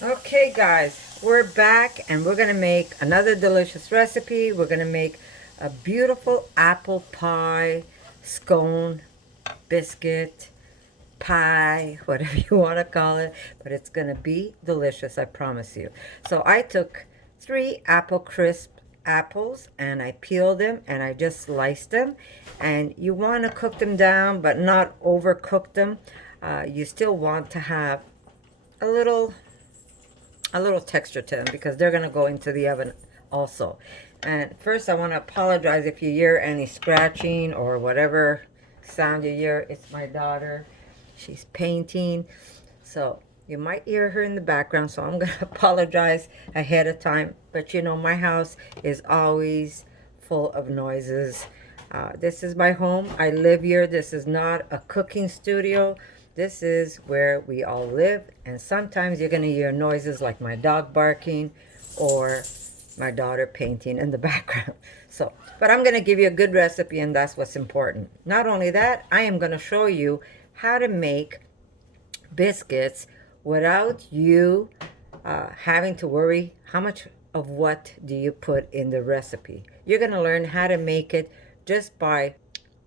Okay guys, we're back and we're gonna make another delicious recipe. We're gonna make a beautiful apple pie, scone, biscuit, pie, whatever you want to call it, but it's gonna be delicious, I promise you. So I took 3 crisp apples and I peeled them and I just sliced them, and you want to cook them down but not overcook them. You still want to have a little texture to them because they're going to go into the oven also. And first I want to apologize if you hear any scratching or whatever sound you hear. It's my daughter. She's painting. So you might hear her in the background. So I'm going to apologize ahead of time. But you know, my house is always full of noises. This is my home. I live here. This is not a cooking studio. This is where we all live, and sometimes you're going to hear noises like my dog barking or my daughter painting in the background. So, but I'm going to give you a good recipe, and that's what's important. Not only that, I am going to show you how to make biscuits without you having to worry how much of what do you put in the recipe. You're going to learn how to make it just by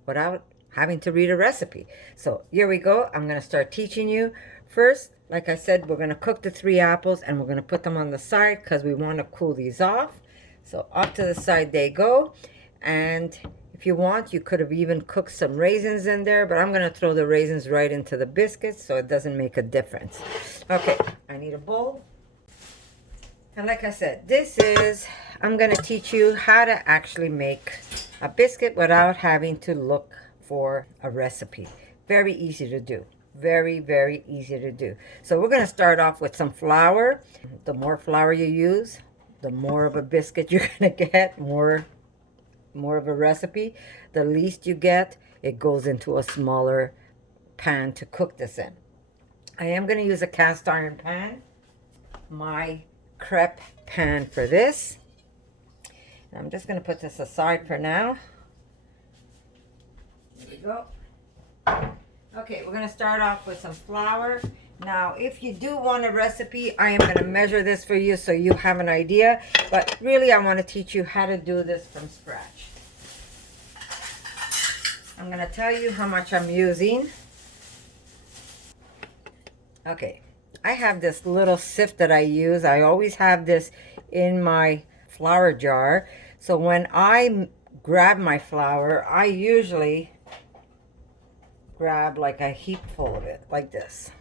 without having to read a recipe. So here we go. I'm going to start teaching you. First, like I said, we're going to cook the 3 apples and we're going to put them on the side because we want to cool these off. So off to the side they go. And if you want, you could have even cooked some raisins in there, but I'm going to throw the raisins right into the biscuits so it doesn't make a difference. Okay, I need a bowl. And like I said, I'm going to teach you how to actually make a biscuit without having to look for a recipe. Very easy to do. Very, very easy to do. So we're going to start off with some flour. The more flour you use, the more of a biscuit you're going to get, more of a recipe. The least you get, it goes into a smaller pan to cook this in. I am going to use a cast iron pan, my crepe pan for this. I'm just going to put this aside for now. There we go. Okay, we're going to start off with some flour. Now, if you do want a recipe, I am going to measure this for you so you have an idea. But really, I want to teach you how to do this from scratch. I'm going to tell you how much I'm using. Okay, I have this little sift that I use. I always have this in my flour jar. So when I grab my flour, I usually grab like a heap full of it, like this.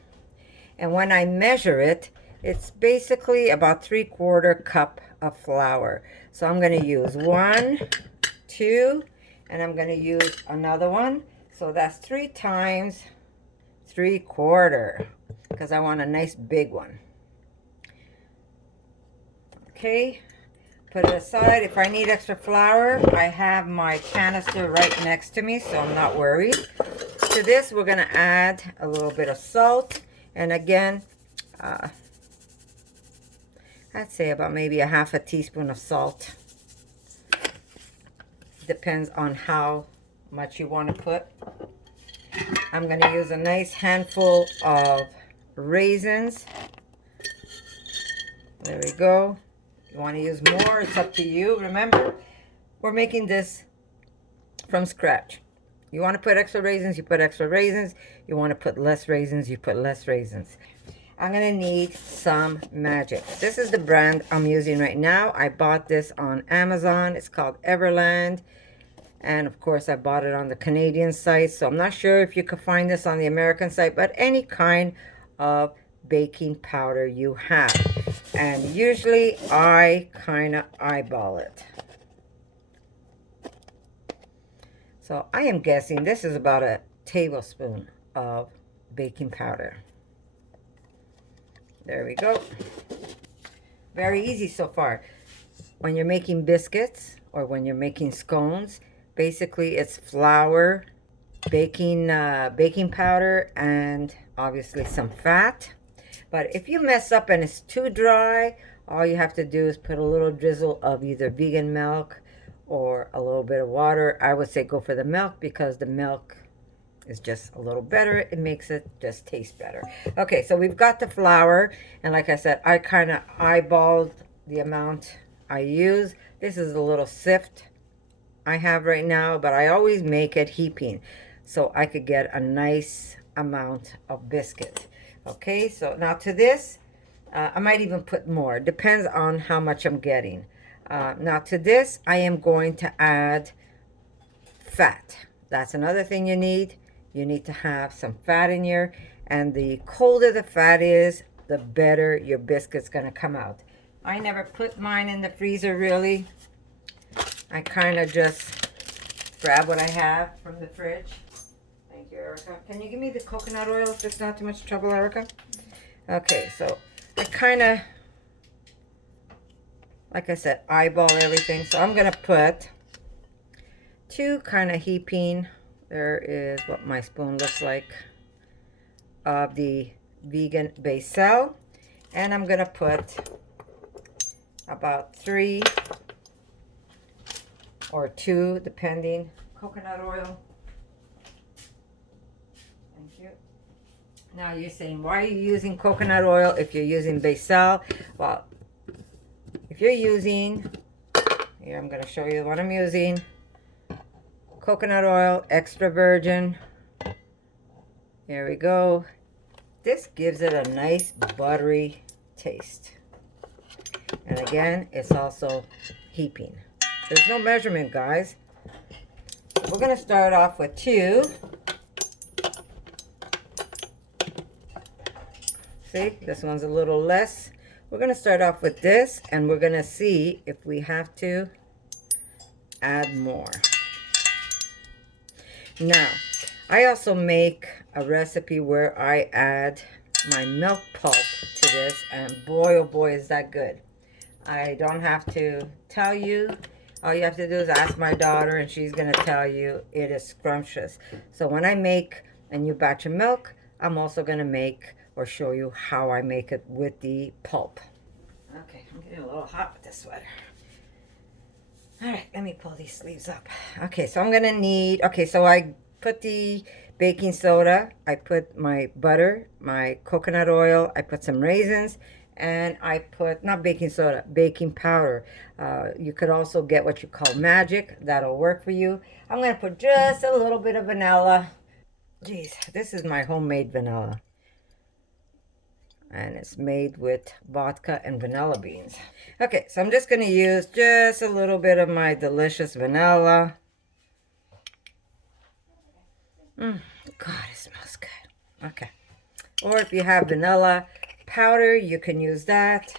And when I measure it, it's basically about 3/4 cup of flour. So I'm going to use 1, 2, and I'm going to use another one. So that's 3 times 3/4, because I want a nice big one. Okay, put it aside. If I need extra flour, I have my canister right next to me, so I'm not worried. To this, we're going to add a little bit of salt. And again, I'd say about maybe a 1/2 teaspoon of salt. Depends on how much you want to put. I'm going to use a nice handful of raisins. There we go. If you want to use more, it's up to you. Remember, we're making this from scratch. You want to put extra raisins, you put extra raisins. You want to put less raisins, you put less raisins. I'm going to need some Magic. This is the brand I'm using right now. I bought this on Amazon. It's called Everland. And of course, I bought it on the Canadian site. So I'm not sure if you could find this on the American site, but any kind of baking powder you have. And usually I kind of eyeball it. So I am guessing this is about a tablespoon of baking powder. There we go. Very easy so far. When you're making biscuits or when you're making scones, basically it's flour, baking powder, and obviously some fat. But if you mess up and it's too dry, all you have to do is put a little drizzle of either vegan milk or a little bit of water. I would say go for the milk because the milk is just a little better. It makes it just taste better. Okay, so we've got the flour, and like I said, I kind of eyeballed the amount I use. This is a little sift I have right now, but I always make it heaping so I could get a nice amount of biscuit. Okay, so now to this, I might even put more. Depends on how much I'm getting. Now to this, I am going to add fat. That's another thing you need. You need to have some fat in here. And the colder the fat is, the better your biscuit's going to come out. I never put mine in the freezer really. I kind of just grab what I have from the fridge. Thank you, Erica. Can you give me the coconut oil if it's not too much trouble, Erica? Okay, so I kind of, like I said, eyeball everything. So I'm going to put 2 kind of heaping. There is what my spoon looks like of the vegan basil. And I'm going to put about 3 or 2, depending, coconut oil. Thank you. Now you're saying, why are you using coconut oil if you're using basil? Well, if you're using, here I'm going to show you what I'm using. Coconut oil, extra virgin. Here we go. This gives it a nice buttery taste. And again, it's also heaping. There's no measurement, guys. We're going to start off with 2. See, this one's a little less. We're going to start off with this, and we're going to see if we have to add more. Now, I also make a recipe where I add my milk pulp to this, and boy, oh boy, is that good. I don't have to tell you. All you have to do is ask my daughter, and she's going to tell you it is scrumptious. So when I make a new batch of milk, I'm also going to make or show you how I make it with the pulp. Okay, I'm getting a little hot with this sweater. All right, let me pull these sleeves up. Okay, so I'm going to need, okay, so I put the baking soda, I put my butter, my coconut oil, I put some raisins, and I put, not baking soda, baking powder. You could also get what you call magic. That'll work for you. I'm going to put just a little bit of vanilla. Geez, this is my homemade vanilla. And it's made with vodka and vanilla beans. Okay, so I'm just going to use just a little bit of my delicious vanilla. God, it smells good. Okay. Or if you have vanilla powder, you can use that.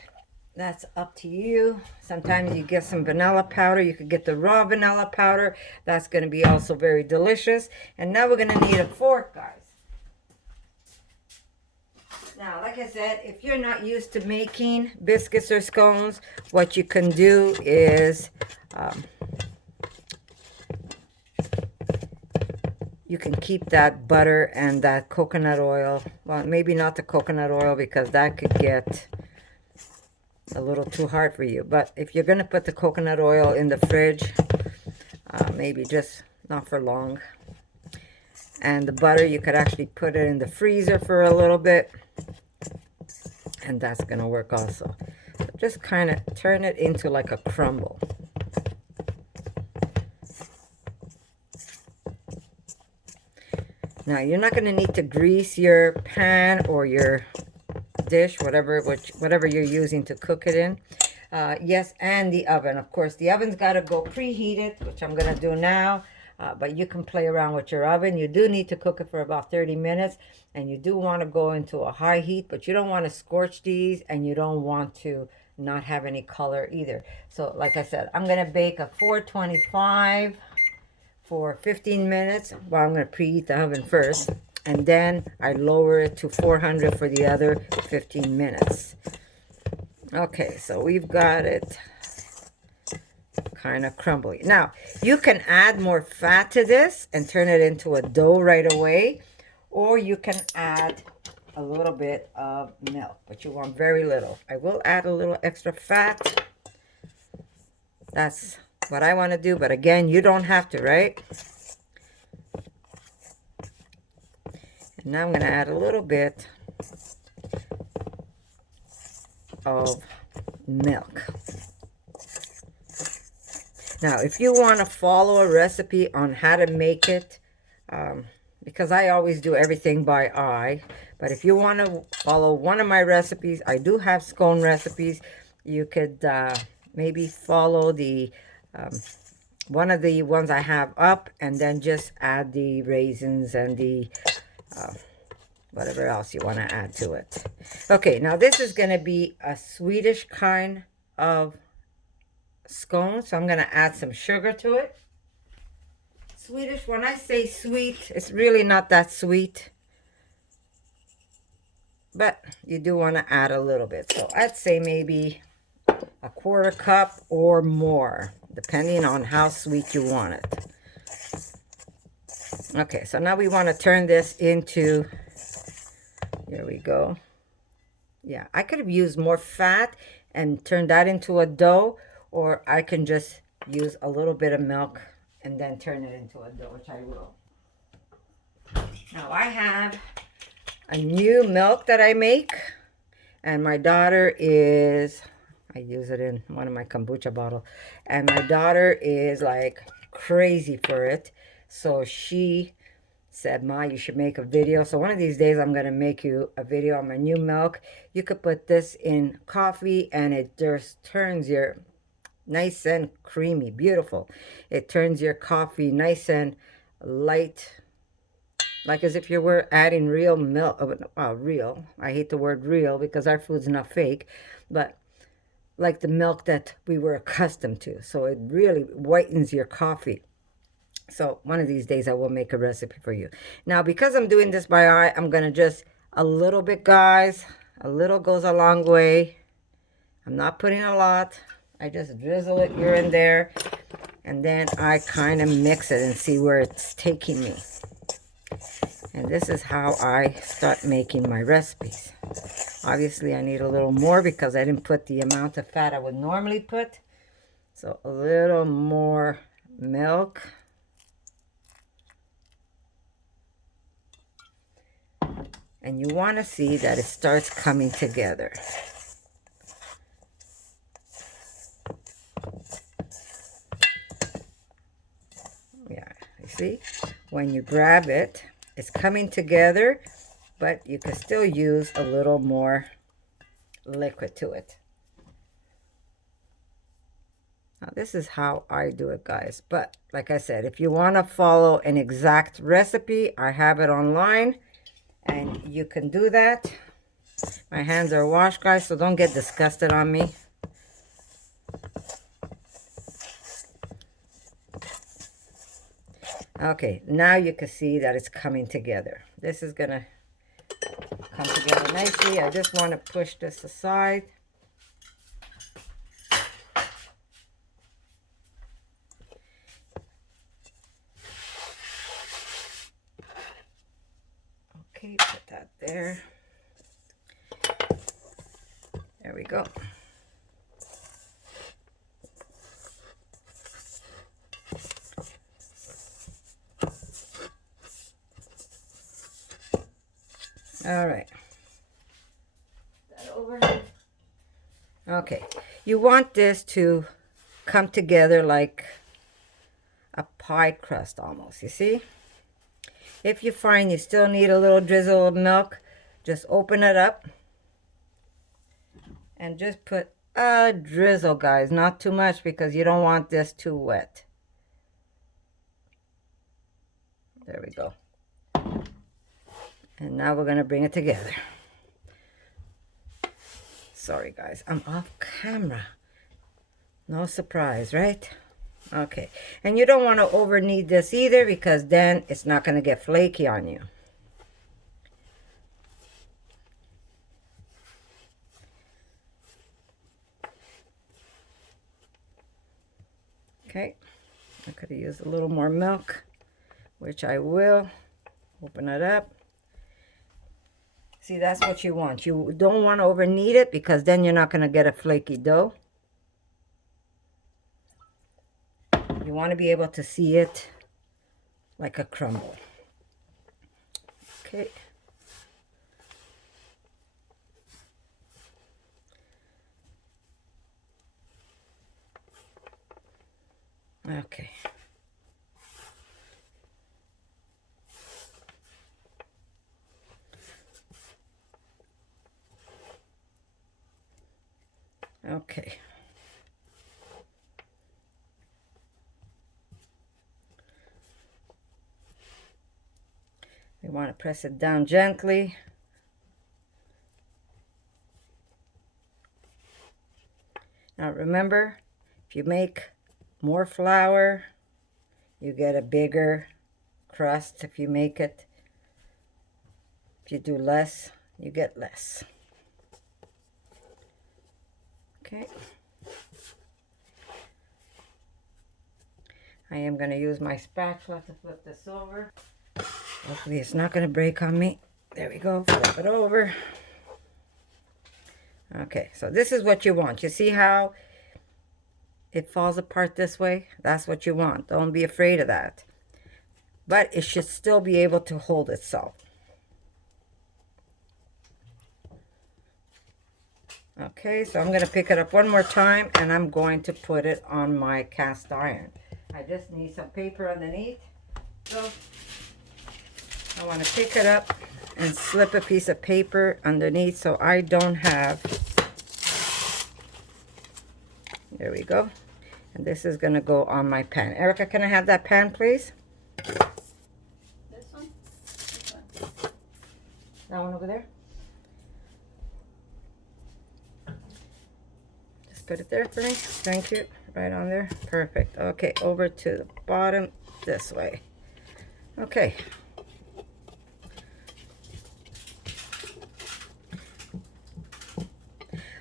That's up to you. Sometimes you get some vanilla powder. You could get the raw vanilla powder. That's going to be also very delicious. And now we're going to need a fork, guys. Now, like I said, if you're not used to making biscuits or scones, what you can do is you can keep that butter and that coconut oil. Well, maybe not the coconut oil because that could get a little too hard for you. But if you're going to put the coconut oil in the fridge, maybe just not for long. And the butter, you could actually put it in the freezer for a little bit. And that's going to work also. So just kind of turn it into like a crumble. Now, you're not going to need to grease your pan or your dish, whatever you're using to cook it in. Yes, and the oven. Of course, the oven's got to go preheated, which I'm going to do now. But you can play around with your oven. You do need to cook it for about 30 minutes. And you do want to go into a high heat, but you don't want to scorch these, and you don't want to not have any color either. So like I said, I'm going to bake a 425 for 15 minutes. Well, I'm going to preheat the oven first. And then I lower it to 400 for the other 15 minutes. Okay, so we've got it kind of crumbly. Now, you can add more fat to this and turn it into a dough right away. Or you can add a little bit of milk, but you want very little. I will add a little extra fat. That's what I want to do, but again, you don't have to, right? And now I'm going to add a little bit of milk. Now, if you want to follow a recipe on how to make it, because I always do everything by eye, but if you want to follow one of my recipes, I do have scone recipes. You could maybe follow the one of the ones I have up, and then just add the raisins and the whatever else you want to add to it. Okay, now this is going to be a Swedish kind of scone, so I'm going to add some sugar to it. Swedish, when I say sweet, it's really not that sweet, but you do want to add a little bit. So I'd say maybe a 1/4 cup or more, depending on how sweet you want it. Okay, so now we want to turn this into, here we go. Yeah, I could have used more fat and turned that into a dough, or I can just use a little bit of milk and then turn it into a dough, which I will. Now I have a new milk that I make, and my daughter is, I use it in one of my kombucha bottles, and my daughter is like crazy for it. So she said, Ma, you should make a video. So one of these days I'm going to make you a video on my new milk. You could put this in coffee and it just turns your nice and creamy, beautiful. It turns your coffee nice and light, like as if you were adding real milk. Real, I hate the word real because our food's not fake, but like the milk that we were accustomed to. So it really whitens your coffee. So one of these days I will make a recipe for you. Now, because I'm doing this by eye, I'm going to just a little bit, guys. A little goes a long way. I'm not putting a lot. I just drizzle it here and there. And then I kind of mix it and see where it's taking me. And this is how I start making my recipes. Obviously, I need a little more because I didn't put the amount of fat I would normally put. So a little more milk. And you want to see that it starts coming together. Yeah, you see? When you grab it, it's coming together, but you can still use a little more liquid to it. Now, this is how I do it, guys. But like I said, if you want to follow an exact recipe, I have it online. And you can do that. My hands are washed, guys, so don't get disgusted on me. Okay, now you can see that it's coming together. This is going to come together nicely. I just want to push this aside. Okay, put that there. There we go. All right. That over. Okay. You want this to come together like a pie crust almost, you see? If you find you still need a little drizzle of milk, just open it up and just put a drizzle, guys. Not too much because you don't want this too wet. There we go. And now we're going to bring it together. Sorry, guys. I'm off camera. No surprise, right? Okay. And you don't want to over knead this either because then it's not going to get flaky on you. Okay. I could have used a little more milk, which I will. Open it up. See, that's what you want. You don't want to over knead it because then you're not going to get a flaky dough. You want to be able to see it like a crumble. Okay, Okay. Okay. We want to press it down gently. Now remember, if you make more flour, you get a bigger crust. If you make it, if you do less, you get less. Okay. I am going to use my spatula to flip this over. Hopefully it's not going to break on me. There we go. Flip it over. Okay, so this is what you want. You see how it falls apart this way? That's what you want. Don't be afraid of that. But it should still be able to hold itself. Okay, so I'm going to pick it up one more time and I'm going to put it on my cast iron. I just need some paper underneath. So I want to pick it up and slip a piece of paper underneath so I don't have. There we go. And this is going to go on my pan. Erica, can I have that pan, please? This one? This one? That one over there? Just put it there for me. Thank you. Right on there. Perfect. Okay, over to the bottom this way. Okay.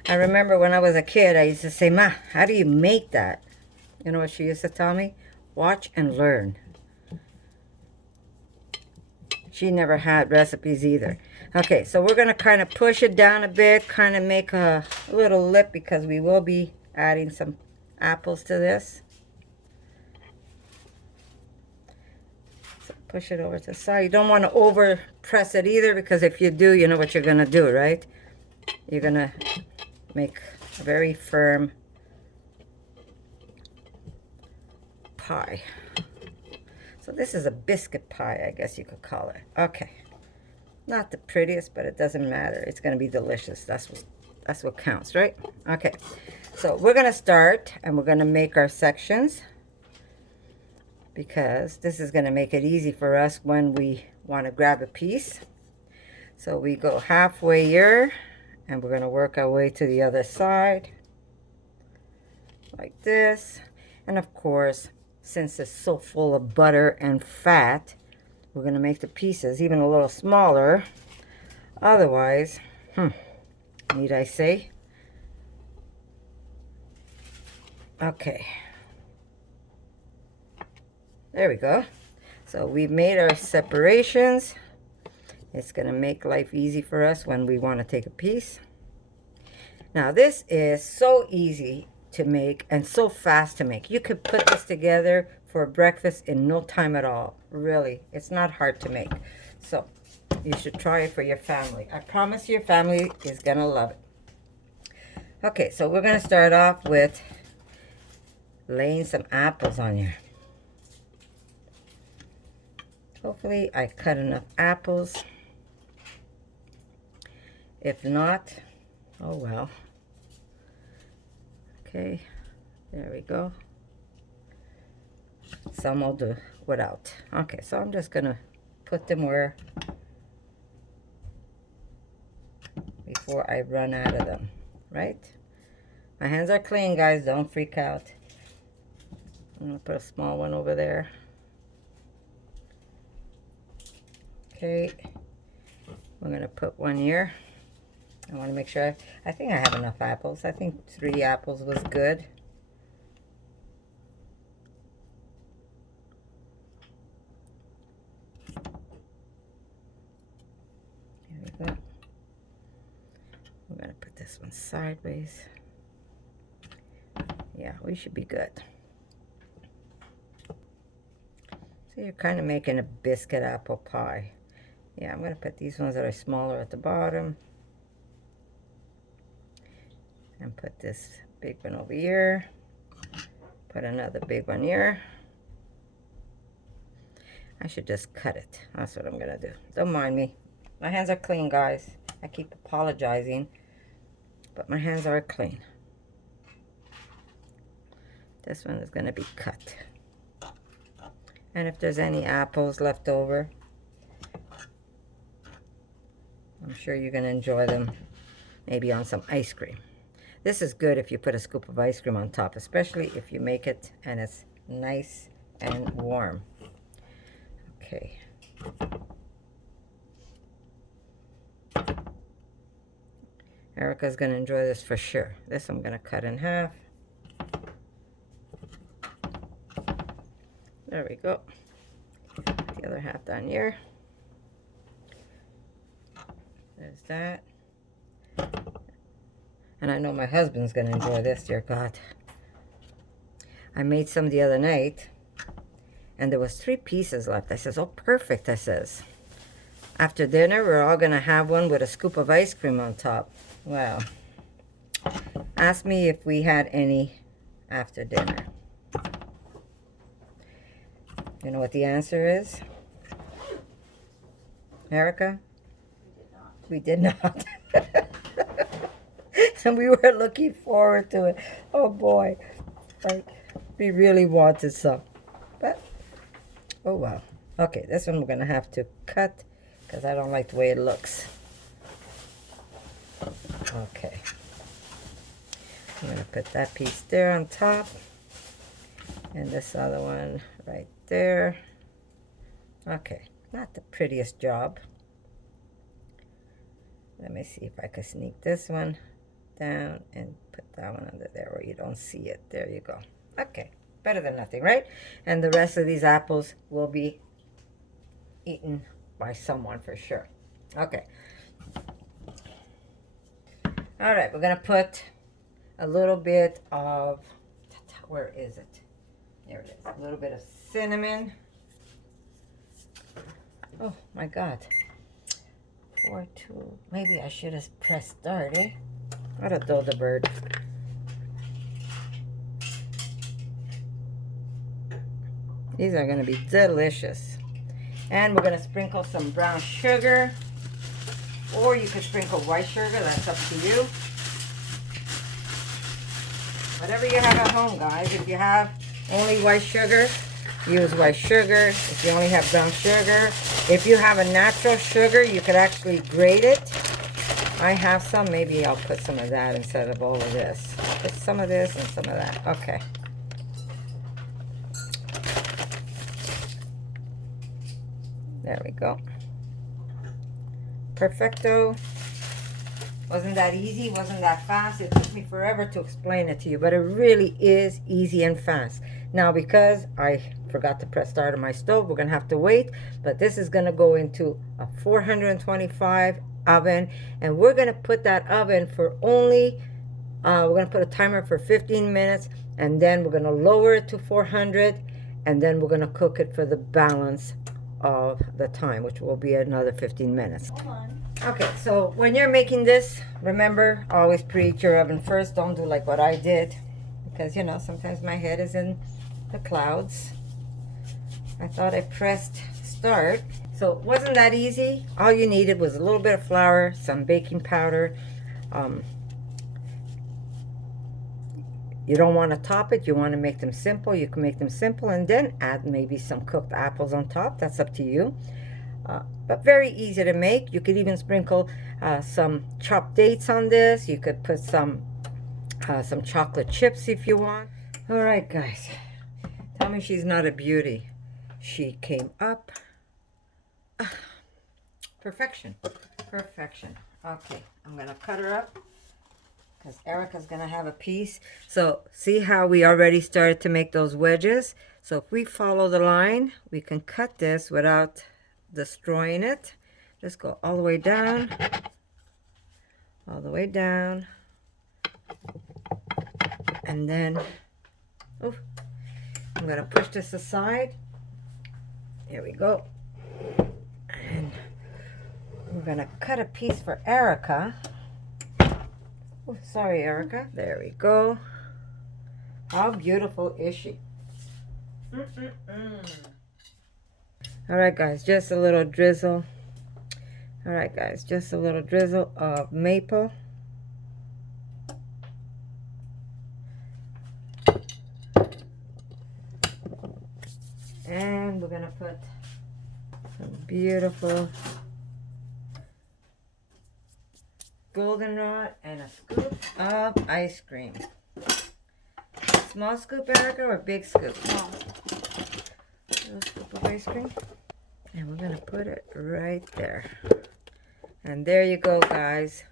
I remember when I was a kid, I used to say, Ma, how do you make that? You know what she used to tell me? Watch and learn. She never had recipes either. Okay, so we're going to kind of push it down a bit, kind of make a little lip because we will be adding some apples to this. So push it over to the side. You don't want to over press it either because if you do, you know what you're going to do, right? You're going to make a very firm pie. So this is a biscuit pie, I guess you could call it. Okay. Not the prettiest, but it doesn't matter. It's going to be delicious. That's what counts, right? Okay. So we're going to start and we're going to make our sections because this is going to make it easy for us when we want to grab a piece. So we go halfway here and we're going to work our way to the other side like this. And of course, since it's so full of butter and fat, we're going to make the pieces even a little smaller. Otherwise, need I say? Okay. There we go. So we've made our separations. It's going to make life easy for us when we want to take a piece. Now this is so easy to make and so fast to make. You could put this together for breakfast in no time at all. Really, it's not hard to make. So you should try it for your family. I promise your family is gonna love it. Okay, so we're gonna start off with laying some apples on here. Hopefully I cut enough apples. If not, oh well. Okay, there we go. Some will do without. Okay, so I'm just gonna put them where before I run out of them, right? My hands are clean, guys, don't freak out. I'm gonna put a small one over there. Okay, we're gonna put one here. I want to make sure, I think I have enough apples. I think 3 apples was good. Here we go. We're going to put this one sideways. Yeah, we should be good. So you're kind of making a biscuit apple pie. Yeah, I'm going to put these ones that are smaller at the bottom. And put this big one over here. Put another big one here. I should just cut it. That's what I'm gonna do. Don't mind me. My hands are clean, guys. I keep apologizing, but my hands are clean. This one is gonna be cut. And if there's any apples left over, I'm sure you're gonna enjoy them, maybe on some ice cream. This is good if you put a scoop of ice cream on top, especially if you make it and it's nice and warm. Okay. Erica's gonna enjoy this for sure. This I'm gonna cut in half. There we go. The other half down here. There's that. And I know my husband's gonna enjoy this, dear God. I made some the other night, and there was 3 pieces left. I says, oh, perfect, I says. After dinner, we're all gonna have one with a scoop of ice cream on top. Well, ask me if we had any after dinner. You know what the answer is? Erica? We did not. And we were looking forward to it. Oh boy. Like, we really wanted some. But, oh well. Okay, this one we're going to have to cut because I don't like the way it looks. Okay. I'm going to put that piece there on top. And this other one right there. Okay, not the prettiest job. Let me see if I can sneak this one down and put that one under there where you don't see it. There you go. Okay, better than nothing, right? And the rest of these apples will be eaten by someone for sure. Okay. All right, we're gonna put a little bit of, where is it? There it is. A little bit of cinnamon. Oh my God. 4, 2. Maybe I should have pressed start, eh? What a dodo bird. These are gonna be delicious. And we're gonna sprinkle some brown sugar, or you could sprinkle white sugar, that's up to you. Whatever you have at home, guys. If you have only white sugar, use white sugar. If you only have brown sugar, if you have a natural sugar, you could actually grate it. I have some. Maybe I'll put some of that instead of all of this. Put some of this and some of that. Okay. There we go. Perfecto. Wasn't that easy? Wasn't that fast? It took me forever to explain it to you, but it really is easy and fast. Now, because I forgot to press start on my stove, we're gonna have to wait, but this is gonna go into a 425 oven, and we're gonna put that oven for only, we're gonna put a timer for 15 minutes, and then we're gonna lower it to 400, and then we're gonna cook it for the balance of the time, which will be another 15 minutes. Hold on. Okay, so when you're making this, remember, always preheat your oven first. Don't do like what I did, because, you know, sometimes my head is in the clouds. I thought I pressed start. So it wasn't that easy. All you needed was a little bit of flour, some baking powder. You don't want to top it. You want to make them simple. You can make them simple and then add maybe some cooked apples on top. That's up to you. But very easy to make. You could even sprinkle some chopped dates on this. You could put some chocolate chips if you want. All right, guys. Tell me she's not a beauty. She came up. Perfection. Perfection. Okay, I'm going to cut her up because Erica's going to have a piece. So see how we already started to make those wedges? So if we follow the line, we can cut this without destroying it. Just go all the way down, all the way down, and then, oh, I'm gonna push this aside. Here we go. And we're gonna cut a piece for Erica. Oh, sorry, Erica. There we go. How beautiful is she? Alright guys, just a little drizzle. Alright guys, just a little drizzle of maple. And we're gonna put some beautiful goldenrod and a scoop of ice cream. Small scoop, Erica, or big scoop? Small. Little scoop of ice cream. And we're gonna put it right there. And there you go, guys.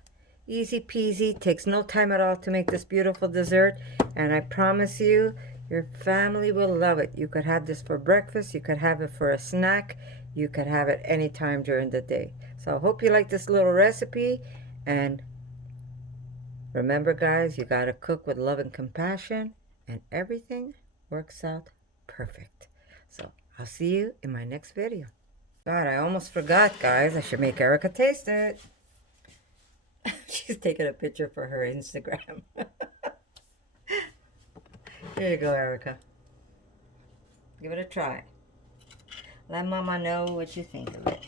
Easy peasy. Takes no time at all to make this beautiful dessert. And I promise you, your family will love it. You could have this for breakfast. You could have it for a snack. You could have it anytime during the day. So I hope you like this little recipe. And remember, guys, you gotta cook with love and compassion. And everything works out perfect. So I'll see you in my next video. God, I almost forgot, guys. I should make Erica taste it. She's taking a picture for her Instagram. Here you go, Erica. Give it a try. Let Mama know what you think of it.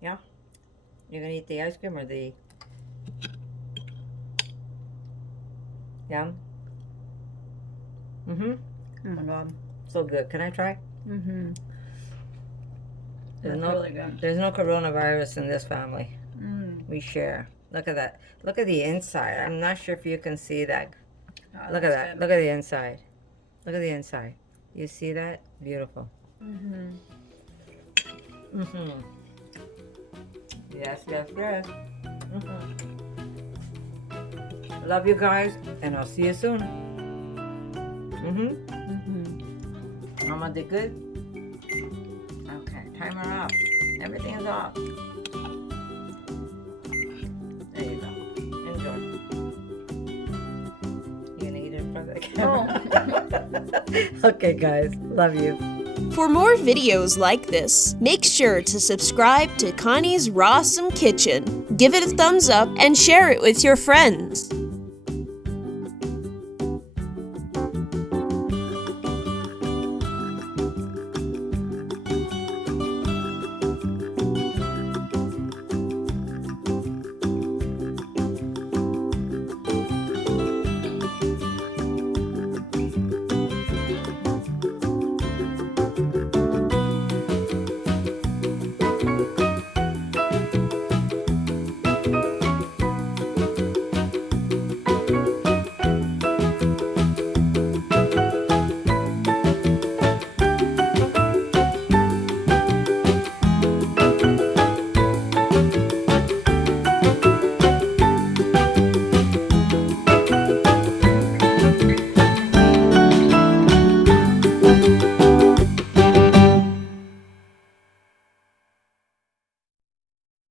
Yeah? You're gonna eat the ice cream or the... Yum? So good. Can I try? That's There's really good. There's no coronavirus in this family. We share. Look at that. Look at the inside. I'm not sure if you can see that. Oh, Look at that's that. good. Look at the inside. Look at the inside. You see that? Beautiful. Yes, yes, yes. Love you guys, and I'll see you soon. Mama did good? Okay, timer off. Everything's off. There you go. Enjoy. You gonna eat it in front of the camera? Okay, guys. Love you. For more videos like this, make sure to subscribe to Connie's RAWsome Kitchen, give it a thumbs up, and share it with your friends.